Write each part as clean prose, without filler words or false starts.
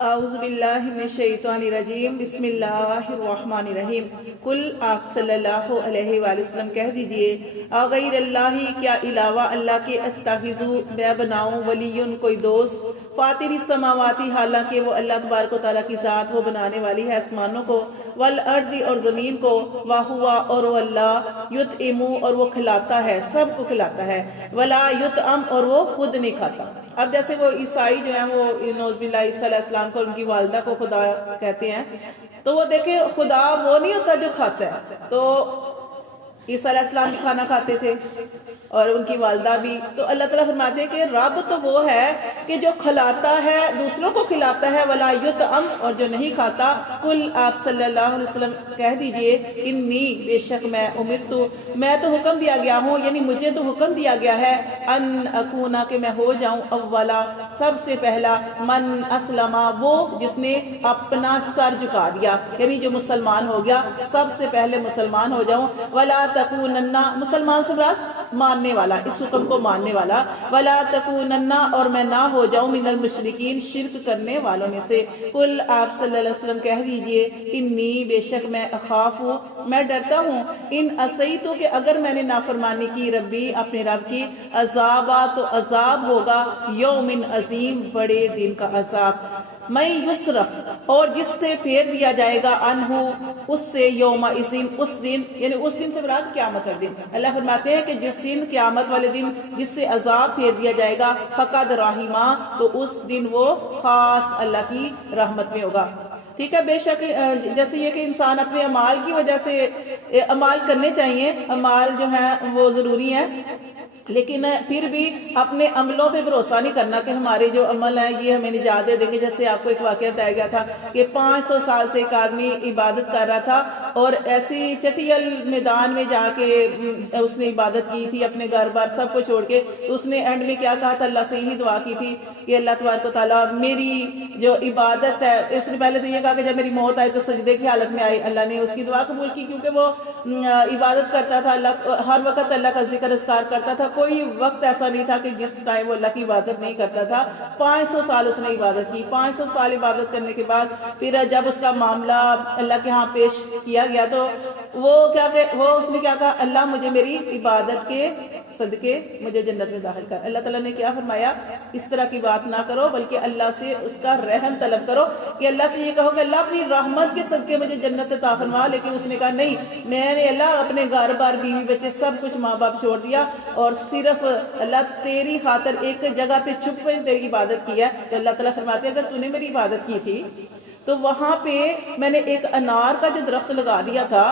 اعوذ باللہ من الشیطان الرجیم بسم اللہ الرحمن الرحیم کل آپ صلی اللہ علیہ وآلہ وسلم کہہ دیجئے غیر اللہ کیا علاوہ اللہ کے اتخذو میں بناؤں ولی کوئی دوست فاطر السماواتی حالانکہ وہ اللہ تبارک و تعالیٰ کی ذات وہ بنانے والی ہے آسمانوں کو والارض اور زمین کو واہوا اور وہ اللہ یطعمو اور وہ کھلاتا ہے سب کو کھلاتا ہے ولا یطعم اور وہ خود نہیں کھاتا۔ اب جیسے وہ عیسائی جو ہیں وہ نعوذ باللہ عیسیٰ علیہ السلام کو ان کی والدہ کو خدا کہتے ہیں، تو وہ دیکھیں خدا وہ نہیں ہوتا جو کھاتا ہے، تو عیسیٰ علیہ السلام بھی کھانا کھاتے تھے اور ان کی والدہ بھی، تو اللہ تعالیٰ فرماتے ہیں کہ رب تو وہ ہے کہ جو کھلاتا ہے دوسروں کو کھلاتا ہے ولا یطعم اور جو نہیں کھاتا۔ کل آپ صلی اللہ علیہ وسلم کہہ دیجئے انی بے شک میں تو حکم دیا گیا ہوں، یعنی مجھے تو حکم دیا گیا ہے ان اکونا کہ میں ہو جاؤں اولا سب سے پہلا من اسلم وہ جس نے اپنا سر جھکا دیا، یعنی جو مسلمان ہو گیا سب سے پہلے مسلمان ہو جاؤں۔ ولا تکونن مسلمان سے مراد ماننے والا، اس حکم کو ماننے والا، ولا تکونن اور میں نہ ہو جاؤں من المشرکین شرک کرنے والوں میں سے۔ کل آپ صلی اللہ علیہ وسلم کہہ دیجئے انی بے شک میں اخاف میں ڈرتا ہوں ان عصیتو کہ اگر میں نے نافرمانی کی ربی اپنے رب کی عذابا تو عذاب ہوگا یوم عظیم بڑے دن کا عذاب۔ میں یصرف اور جس سے پھیر دیا جائے گا انہو اس سے یوم عظیم اس دن، یعنی اس دن سے مراد قیامت والے دن۔ اللہ فرماتے ہیں کہ جس دن قیامت والے دن جس سے عذاب پھیر دیا جائے گا فقد رحمہ تو اس دن وہ خاص اللہ کی رحمت میں ہوگا۔ ٹھیک ہے، بے شک جیسے یہ کہ انسان اپنے اعمال کی وجہ سے اعمال کرنے چاہیے، اعمال جو ہیں وہ ضروری ہیں، لیکن پھر بھی اپنے عملوں پہ بھروسہ نہیں کرنا کہ ہمارے جو عمل ہیں یہ ہمیں نجات دے دیں گے۔ جیسے آپ کو ایک واقعہ بتایا گیا تھا کہ 500 سال سے ایک آدمی عبادت کر رہا تھا اور ایسی چٹیل میدان میں جا کے اس نے عبادت کی تھی اپنے گھر بار سب کو چھوڑ کے، تو اس نے اینڈ میں کیا کہا تھا، اللہ سے یہی دعا کی تھی کہ اللہ تبارک و تعالیٰ میری جو عبادت ہے، اس نے پہلے تو یہ کہا کہ جب میری موت آئے تو سجدے کی حالت میں آئی، اللہ نے اس کی دعا قبول کی کیونکہ وہ عبادت کرتا تھا، اللہ ہر وقت اللہ کا ذکر اذکار کرتا تھا، کوئی وقت ایسا نہیں تھا کہ جس ٹائم وہ اللہ کی عبادت نہیں کرتا تھا۔ 500 سال اس نے عبادت کی، 500 سال عبادت کرنے کے بعد پھر جب اس کا معاملہ اللہ کے ہاں پیش کیا گیا تو وہ اس نے کیا کہا، اللہ مجھے میری عبادت کے صدقے مجھے جنت میں داخل کر۔ اللہ تعالیٰ نے کیا فرمایا، اس طرح کی بات نہ کرو بلکہ اللہ سے اس کا رحم طلب کرو کہ اللہ سے یہ کہو کہ اللہ اپنی رحمت کے صدقے مجھے جنت عطا فرما، لیکن اس نے کہا نہیں، میں نے اللہ اپنے گھر بار بیوی بچے سب کچھ ماں باپ چھوڑ دیا اور صرف اللہ تیری خاطر ایک جگہ پہ چھپ پہ تیری عبادت کی ہے۔ تو اللہ تعالیٰ فرماتے ہیں اگر تو نے میری عبادت کی تھی تو وہاں پہ میں نے ایک انار کا جو درخت لگا دیا تھا،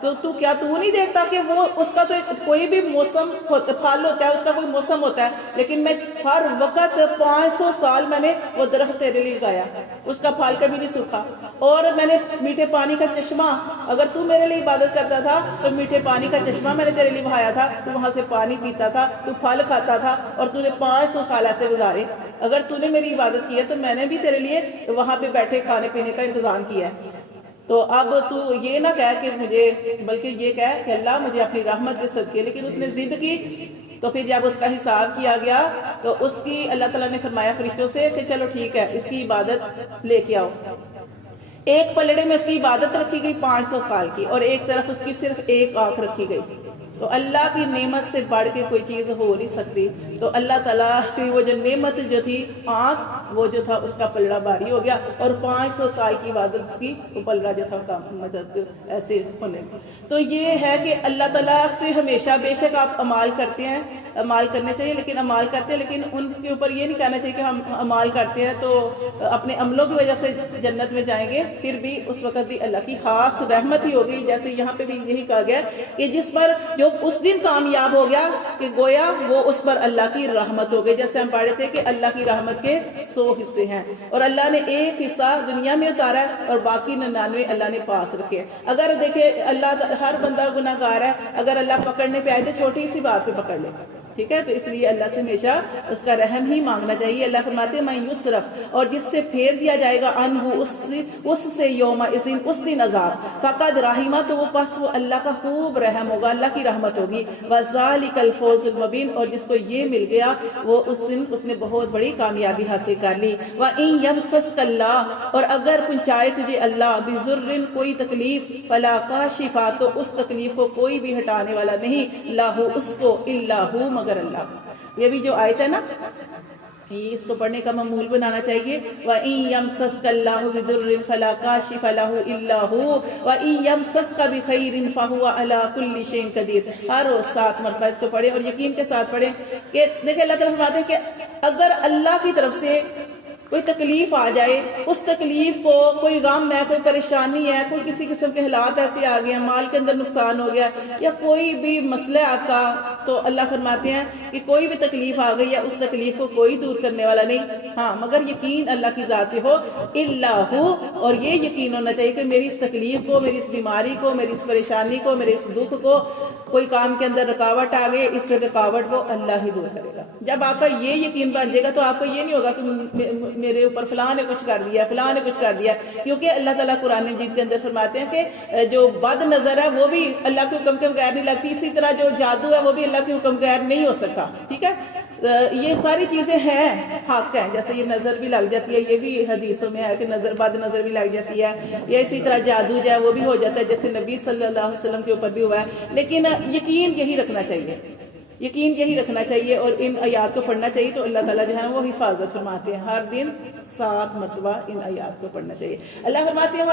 تو کیا تو نہیں دیکھتا کہ وہ اس کا تو کوئی بھی موسم پھل ہوتا ہے، اس کا کوئی موسم ہوتا ہے، لیکن میں ہر وقت 500 سال میں نے وہ درخت تیرے لیے لگایا، اس کا پھل کبھی نہیں سوکھا، اور میں نے میٹھے پانی کا چشمہ، اگر تو میرے لیے عبادت کرتا تھا تو میٹھے پانی کا چشمہ میں نے تیرے لیے بہایا تھا، تو وہاں سے پانی پیتا تھا، تو پھل کھاتا تھا، اور تو نے 500 سال ایسے گزارے۔ اگر تو نے میری عبادت کی ہے تو میں نے بھی تیرے لیے وہاں پہ بیٹھے کھانے پینے کا انتظام کیا ہے۔ تو اب تو یہ نہ کہہ کہ مجھے، بلکہ یہ کہہ کہ اللہ مجھے اپنی رحمت کے صدقے، لیکن اس نے ضد کی، تو پھر جب اس کا حساب کیا گیا تو اس کی اللہ تعالیٰ نے فرمایا فرشتوں سے کہ چلو ٹھیک ہے، اس کی عبادت لے کے آؤ۔ ایک پلڑے میں اس کی عبادت رکھی گئی 500 سال کی، اور ایک طرف اس کی صرف ایک آنکھ رکھی گئی۔ تو اللہ کی نعمت سے بڑھ کے کوئی چیز ہو نہیں سکتی، تو اللہ تعالیٰ کی وہ جو نعمت جو تھی آنکھ، وہ جو تھا اس کا پلڑا بھاری ہو گیا، اور 500 سال کی عبادت اس کی وہ پلڑا جو تھا مطلب ایسے ہونے۔ تو یہ ہے کہ اللہ تعالیٰ سے ہمیشہ بے شک آپ عمال کرتے ہیں، عمال کرنے چاہیے، لیکن عمال کرتے ہیں لیکن ان کے اوپر یہ نہیں کہنا چاہیے کہ ہم عمال کرتے ہیں تو اپنے عملوں کی وجہ سے جنت میں جائیں گے، پھر بھی اس وقت بھی اللہ کی خاص رحمت ہی ہوگی۔ جیسے یہاں پہ بھی یہی کہا گیا کہ جس پر جو اس دن کامیاب ہو گیا کہ گویا وہ اس پر اللہ کی رحمت ہو گئی۔ جیسے ہم پڑھے تھے کہ اللہ کی رحمت کے 100 حصے ہیں، اور اللہ نے ایک حصہ دنیا میں اتارا ہے اور باقی 99 اللہ نے پاس رکھے۔ اگر دیکھیں اللہ ہر بندہ گناہ گار ہے، اگر اللہ پکڑنے پہ آئے تو چھوٹی سی بات پہ پکڑ لے، ٹھیک ہے، تو اس لیے اللہ سے ہمیشہ اس کا رحم ہی مانگنا چاہیے۔ اللہ فرماتے ہیں میں یسرف، اور جس سے پھیر دیا جائے گا عنہ اس سے یوم اذن اس دن عذاب، فقد رحمہ تو وہ پس وہ اللہ کا خوب رحم ہوگا، اللہ کی رحمت ہوگی، وذالک الفوز المبین، اور جس کو یہ مل گیا وہ اس دن اس نے بہت بڑی کامیابی حاصل کر لی۔ وَإِن يَمْسَسْكَ اللَّهُ، اور اگر پہنچائے تجھے اللہ بِضُرٍّ کوئی تکلیف، فَلَا كَاشِفَ تو اس تکلیف کو کوئی بھی ہٹانے والا نہیں، لَهُ اس کو، إِلَّا هُ مگر اللہ۔ یہ بھی جو آیت ہے نا، اس کو پڑھنے کا معمول بنانا چاہیے۔ وَإِن يَمْسَسْكَ اللَّهُ بِضُرٍّ فَلَا كَاشِفَ لَهُ إِلَّا هُوَ وَإِن يَمْسَسْكَ بِخَيْرٍ فَهُوَ عَلَى كُلِّ شَيْءٍ قَدِيرٌ۔ ہر روز 7 مرتبہ اس کو پڑھیں اور یقین کے ساتھ پڑھیں کہ دیکھیں اللہ تعالیٰ فرماتے ہیں کہ اگر اللہ کی طرف سے کوئی تکلیف آ جائے، اس تکلیف کو، کوئی غم ہے، کوئی پریشانی ہے، کوئی کسی قسم کے حالات ایسے آ گئے ہیں، مال کے اندر نقصان ہو گیا یا کوئی بھی مسئلہ آپ کا، تو اللہ فرماتے ہیں کہ کوئی بھی تکلیف آ گئی ہے اس تکلیف کو کوئی دور کرنے والا نہیں، ہاں مگر یقین اللہ کی ذات پہ ہو، الا ہو، اور یہ یقین ہونا چاہیے کہ میری اس تکلیف کو، میری اس بیماری کو، میری اس پریشانی کو، میرے اس دکھ کو، کوئی کام کے اندر رکاوٹ آ گئی، اس رکاوٹ کو اللہ ہی دور کرے گا۔ جب آپ کا یہ یقین بن جائے گا تو آپ کو یہ نہیں ہوگا کہ میرے اوپر فلاں نے کچھ کر دیا، فلاں نے کچھ کر دیا، کیونکہ اللہ تعالیٰ قرآن مجید کے اندر فرماتے ہیں کہ جو بد نظر ہے وہ بھی اللہ کے حکم کے بغیر نہیں لگتی، اسی طرح جو جادو ہے وہ بھی اللہ کے حکم کے بغیر نہیں ہو سکتا، ٹھیک ہے۔ یہ ساری چیزیں ہیں، حق ہیں، جیسے یہ نظر بھی لگ جاتی ہے، یہ بھی حدیثوں میں ہے کہ نظر بد نظر بھی لگ جاتی ہے، یا اسی طرح جادو جو ہے وہ بھی ہو جاتا ہے، جیسے نبی صلی اللہ علیہ وسلم کے اوپر بھی ہوا ہے۔ لیکن یقین یہی رکھنا چاہیے، یقین یہی رکھنا چاہیے اور ان آیات کو پڑھنا چاہیے، تو اللہ تعالیٰ جو ہے وہ حفاظت فرماتے ہیں، ہر دن 7 مرتبہ ان آیات کو پڑھنا چاہیے۔ اللہ فرماتے ہیں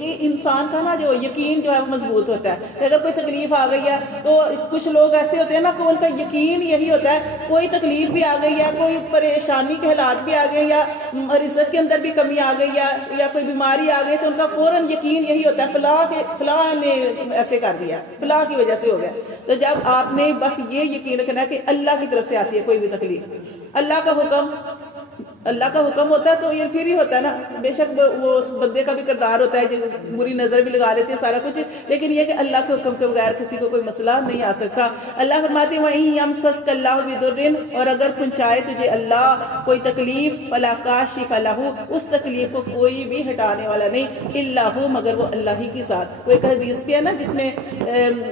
یہ انسان کا نا جو یقین جو ہے وہ مضبوط ہوتا ہے، کہ اگر کوئی تکلیف آ گئی ہے تو کچھ لوگ ایسے ہوتے ہیں نا کہ ان کا یقین یہی ہوتا ہے، کوئی تکلیف بھی آ گئی ہے، کوئی پریشانی کے حالات بھی آ گئے، یا رزق کے اندر بھی کمی آ گئی یا کوئی بیماری آ گئی، تو ان کا فوراً یقین یہی ہوتا ہے فلاں نے ایسے کر دیا، فلاں کی وجہ سے ہو گیا۔ تو جب آپ نے بس یہ یقین رکھنا ہے کہ اللہ کی طرف سے آتی ہے کوئی بھی تکلیف، اللہ کا حکم ہوتا ہے تو یہ پھر ہی ہوتا ہے نا، بے شک وہ اس بندے کا بھی کردار ہوتا ہے جو بری نظر بھی لگا لیتے ہیں سارا کچھ، لیکن یہ کہ اللہ کے حکم کے بغیر کسی کو کوئی مسئلہ نہیں آ سکتا۔ اللہ فرماتے ہیں وَإِن يَمْسَسْكَ اللَّهُ بِضُرٍّ، اور اگر پہنچائے تجھے اللہ کوئی تکلیف، فَلَا كَاشِفَ لَهُ اس تکلیف کو کوئی بھی ہٹانے والا نہیں، إِلَّا هُ مگر وہ اللہ ہی کی ذات۔ کوئی ایک حدیث بھی ہے نا جس میں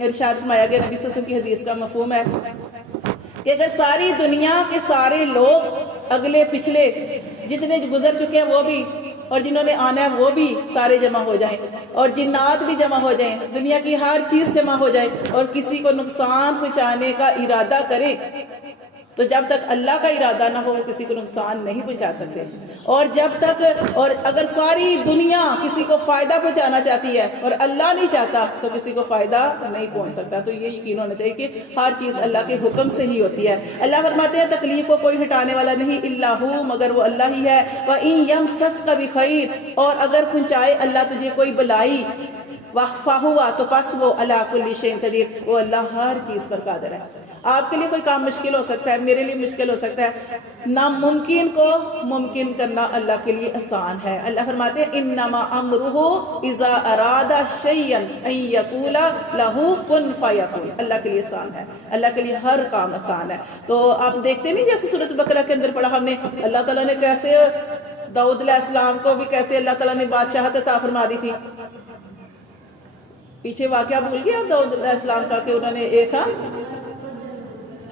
ارشاد فرمایا گیا، نبی صلی اللہ علیہ وسلم کی حدیث کا مفہوم ہے کہ اگر ساری دنیا کے سارے لوگ، اگلے پچھلے جتنے گزر چکے ہیں وہ بھی، اور جنہوں نے آنا ہے وہ بھی سارے جمع ہو جائیں، اور جنات بھی جمع ہو جائیں، دنیا کی ہر چیز جمع ہو جائے، اور کسی کو نقصان پہنچانے کا ارادہ کرے، تو جب تک اللہ کا ارادہ نہ ہو وہ کسی کو نقصان نہیں پہنچا سکتے، اور جب تک، اور اگر ساری دنیا کسی کو فائدہ پہنچانا چاہتی ہے اور اللہ نہیں چاہتا تو کسی کو فائدہ نہیں پہنچ سکتا۔ تو یہ یقین ہونا چاہیے کہ ہر چیز اللہ کے حکم سے ہی ہوتی ہے۔ اللہ فرماتے ہیں تکلیف کو کوئی ہٹانے والا نہیں، الا ہو مگر وہ اللہ ہی ہے، وَإِن يَمْسَسْكَ بِخَيْرٍ اور اگر پہنچائے اللہ تجھے کوئی بلائی، فَهُوَ تو پس وہ عَلَى كُلِّ شَيْءٍ قَدِيرٌ وہ اللہ ہر چیز پر قادر ہے۔ آپ کے لیے کوئی کام مشکل ہو سکتا ہے، میرے لیے مشکل ہو سکتا ہے، ناممکن کو ممکن کرنا اللہ کے لیے آسان ہے۔ اللہ فرماتے ہیں انما امرہ اذا اراد شیئا ان یقول لہ کن فیکون، اللہ کے لیے آسان ہے، اللہ کے لیے ہر کام آسان ہے۔ تو آپ دیکھتے نہیں جیسے سورۃ بقرہ کے اندر پڑھا ہم نے، اللہ تعالیٰ نے کیسے داؤد علیہ السلام کو بھی کیسے اللہ تعالیٰ نے بادشاہت عطا فرما دی تھی۔ پیچھے واقعہ بھول گیا داؤد علیہ السلام کا کہ انہوں نے ایک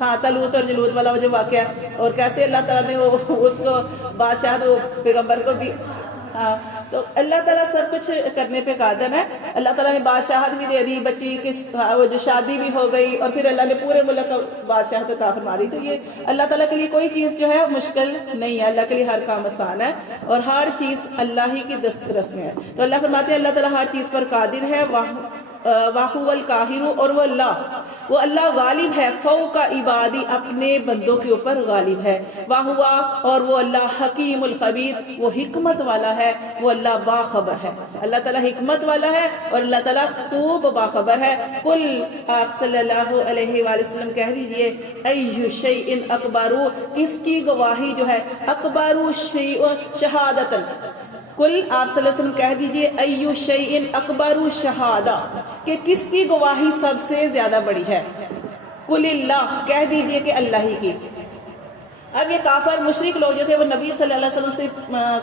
ہاں طالوت اور جلوت والا وہ جو واقعہ ہے، اور کیسے اللہ تعالیٰ نے اس کو بادشاہ وہ پیغمبر کو بھی، ہاں تو اللہ تعالیٰ سب کچھ کرنے پہ قادر ہے۔ اللہ تعالیٰ نے بادشاہت بھی دے دی، بچی کی وہ جو شادی بھی ہو گئی، اور پھر اللہ نے پورے ملک کا بادشاہت عطا فرما دی۔ تو یہ اللہ تعالیٰ کے لیے کوئی چیز جو ہے مشکل نہیں ہے، اللہ کے لیے ہر کام آسان ہے، اور ہر چیز اللہ ہی کی دسترس میں ہے۔ تو اللہ فرماتے ہیں اللہ تعالیٰ ہر چیز پر قادر ہے، وَهُوَ الْقَاهِرُ اور وہ اللہ غالب ہے، فوق عبادی اپنے بندوں کے اوپر غالب ہے، وَهُوَ اور وہ اللہ حکیم الخبیر وہ حکمت والا ہے، وہ اللہ باخبر ہے۔ اللہ تعالیٰ حکمت والا ہے اور اللہ تعالیٰ خوب باخبر ہے۔ قل آپ صلی اللہ علیہ وآلہ وسلم کہہ دیجئے ایّ شیء اکبر کس کی گواہی جو ہے، اکبر شیء شہادتاً، کل آپ صلی اللہ علیہ وسلم کہہ دیجئے ایّ شیء اکبر شہادہ کہ کس کی گواہی سب سے زیادہ بڑی ہے۔ قل اللہ، کہہ دیجئے کہ اللہ ہی کی۔ اب یہ کافر مشرک لوگ جو تھے وہ نبی صلی اللہ علیہ وسلم سے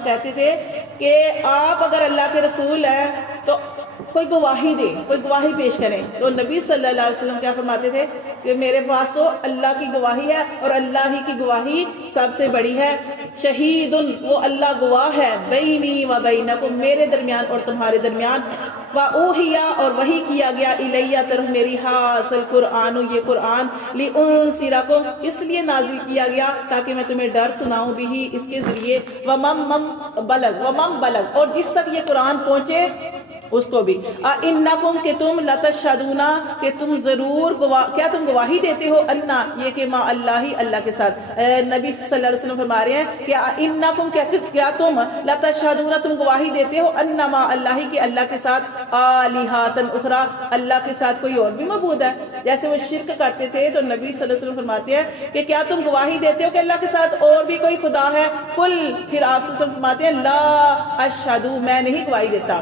کہتے تھے کہ آپ اگر اللہ کے رسول ہیں تو کوئی گواہی دے، کوئی گواہی پیش کریں۔ تو نبی صلی اللہ علیہ وسلم کیا فرماتے تھے کہ میرے پاس تو اللہ کی گواہی ہے اور اللہ ہی کی گواہی سب سے بڑی ہے۔ شہید، وہ اللہ گواہ ہے، بینی و بینکم، میرے درمیان اور تمہارے درمیان، وَأُوحِیَ، اور وحی کیا گیا، الیہ، طرف میری، حاصل قرآن، یہ قرآن، لِأُنذِرَکُم، اس لیے نازل کیا گیا تاکہ میں تمہیں ڈر سناؤں بھی اس کے ذریعے، وَمَن بلغ، اور جس تک یہ قرآن پہنچے اس کو بھی، اِنَّکُم، کہ تم، لَتَشْهَدُونَ، کہ تم ضرور کیا تم گواہی دیتے ہو، اَنَّا، یہ کہ مَا اللہ، اللہ کے ساتھ۔ نبی صلی اللہ علیہ وسلم فرما رہے ہیں کہ اِنَّکُم، کیا تم، لَتَشْهَدُونَ، تم گواہی دیتے ہو، اَنَّا مَا اللہ، کہ اللہ کے ساتھ آلِہَةً اُخْرَىٰ، اللہ کے ساتھ کوئی اور بھی معبود ہے۔ جیسے وہ شرک کرتے تھے تو نبی صلی اللہ علیہ وسلم فرماتے ہیں کہ کیا تم گواہی دیتے ہو کہ اللہ کے ساتھ اور بھی کوئی خدا ہے؟ قل، پھر آپ صلی اللہ علیہ وسلم فرماتے ہیں لا اشہد، میں نہیں گواہی دیتا۔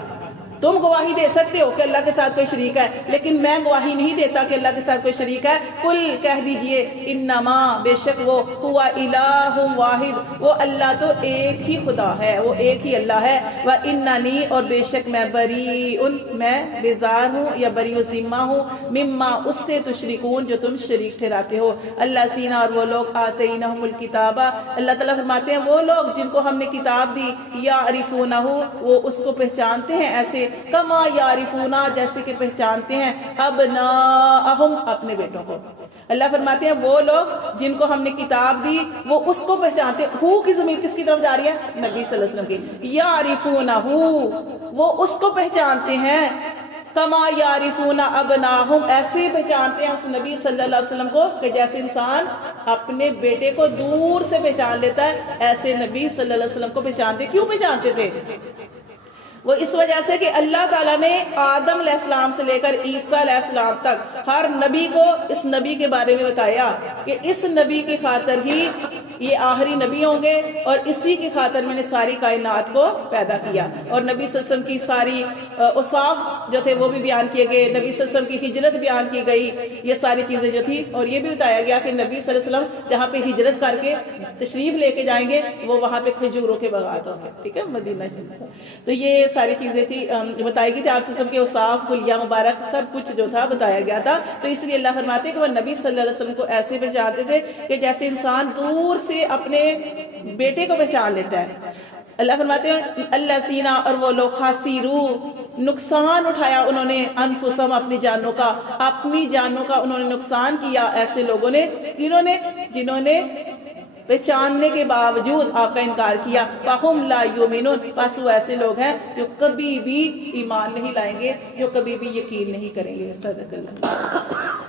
تم گواہی دے سکتے ہو کہ اللہ کے ساتھ کوئی شریک ہے، لیکن میں گواہی نہیں دیتا کہ اللہ کے ساتھ کوئی شریک ہے۔ قل، کہہ دیجئے، انما، بے شک وہ، هو الہ واحد، وہ اللہ تو ایک ہی خدا ہے، وہ ایک ہی اللہ ہے۔ واننی، اور بے شک میں، بریء، میں بیزار ہوں یا بریء ذمہ ہوں، مما، اس سے، تشرکون، جو تم شریک ٹھہراتے ہو۔ اللہ سینا، اور وہ لوگ، آتینہم الکتاب، اللہ تعالیٰ فرماتے ہیں وہ لوگ جن کو ہم نے کتاب دی، یعرفونہ، وہ اس کو پہچانتے ہیں ایسے، کما یعرفون، جیسے کہ پہچانتے ہیں ابناءہم، اپنے بیٹوں کو۔ اللہ فرماتے ہیں وہ لوگ جن کو ہم نے کتاب دی وہ اس کو پہچانتے ہیں۔ ہو کی ضمیر کس کی طرف جا رہی ہے؟ نبی صلی اللہ علیہ وسلم کی۔ یعرفونہ، وہ اس کو پہچانتے ہیں، کما یعرفون ابناءہم، ایسے پہچانتے ہیں اس نبی صلی اللہ علیہ وسلم کو کہ جیسے انسان اپنے بیٹے کو دور سے پہچان لیتا ہے، ایسے نبی صلی اللہ علیہ وسلم کو پہچانتے۔ کیوں پہچانتے تھے؟ وہ اس وجہ سے کہ اللہ تعالیٰ نے آدم علیہ السلام سے لے کر عیسیٰ علیہ السلام تک ہر نبی کو اس نبی کے بارے میں بتایا کہ اس نبی کی خاطر ہی یہ آخری نبی ہوں گے، اور اسی کی خاطر میں نے ساری کائنات کو پیدا کیا۔ اور نبی صلی اللہ علیہ وسلم کی ساری اوصاف جو تھے وہ بھی بیان کیے گئے، نبی صلی اللہ علیہ وسلم کی ہجرت بیان کی گئی، یہ ساری چیزیں جو تھی، اور یہ بھی بتایا گیا کہ نبی صلی اللہ علیہ وسلم جہاں پہ ہجرت کر کے تشریف لے کے جائیں گے وہ وہاں پہ کھجوروں کے باغات ہوں گے، ٹھیک ہے، مدینہ شریف۔ تو یہ ساری چیزیں تھی بتائی گئی تھی، آپ سے سب کے اوصاف، حلیہ مبارک، سب کچھ جو تھا بتایا گیا تھا۔ تو اس لیے اللہ فرماتے ہیں کہ وہ نبی صلی اللہ علیہ وسلم کو ایسے پہچانتے تھے کہ جیسے انسان دور سے اپنے بیٹے کو پہچان لیتا ہے۔ اللہ فرماتے ہیں اللہ سینا، اور وہ لوگ، خاسرو، نقصان اٹھایا انہوں نے، انفسہم، اپنی جانوں کا، اپنی جانوں کا انہوں نے نقصان کیا، ایسے لوگوں نے، کنہوں نے؟ جنہوں نے پہچاننے کے باوجود آپ کا انکار کیا۔ فَهُمْ لَا يُؤْمِنُونَ، بس وہ ایسے لوگ ہیں جو کبھی بھی ایمان نہیں لائیں گے، جو کبھی بھی یقین نہیں کریں گے۔ صدق اللہ۔